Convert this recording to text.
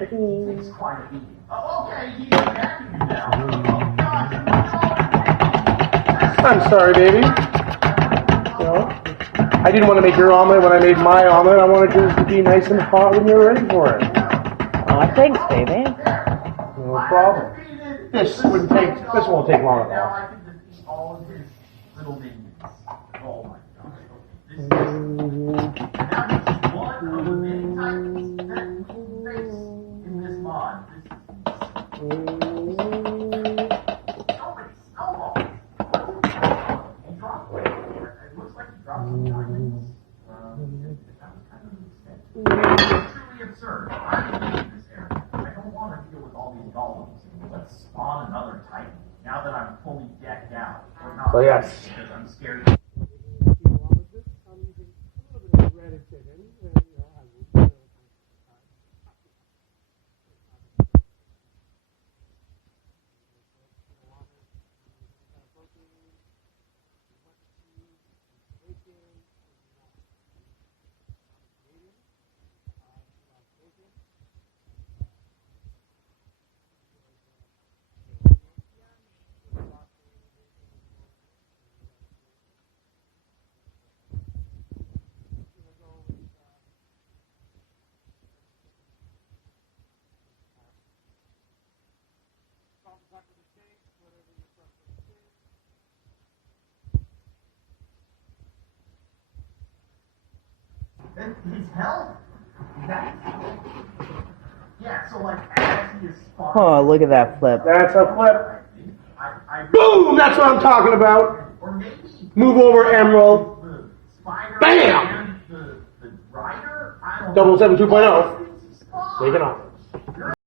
It's quite a beating. Oh, okay, he's attacking you now. Oh, gosh. I'm sorry, baby. I didn't want to make your omelet when I made my omelet. I wanted yours to be nice and hot when you're ready for it. Oh, thanks, baby. No problem. This won't take long at Now all. I can defeat all of his little minions. Oh my gosh. This is... And now this is one of the many types that you will face in this mod. This is... So many snowballs. He dropped it. It looks like he dropped some diamonds. That was kind of an extent. It's truly absurd. I'm leaving this area. I don't want to deal with all these golems. Let's spawn another Titan. Now that I'm fully decked out. Or not. So yes. Because I'm scared. His health? Yeah, so like as he is spawning. Oh, look at that flip. That's a flip. Boom! That's what I'm talking about. Or maybe Move over, Emerald. the spider Bam! and the rider. I don't Double know. 7 2.0. Taking off.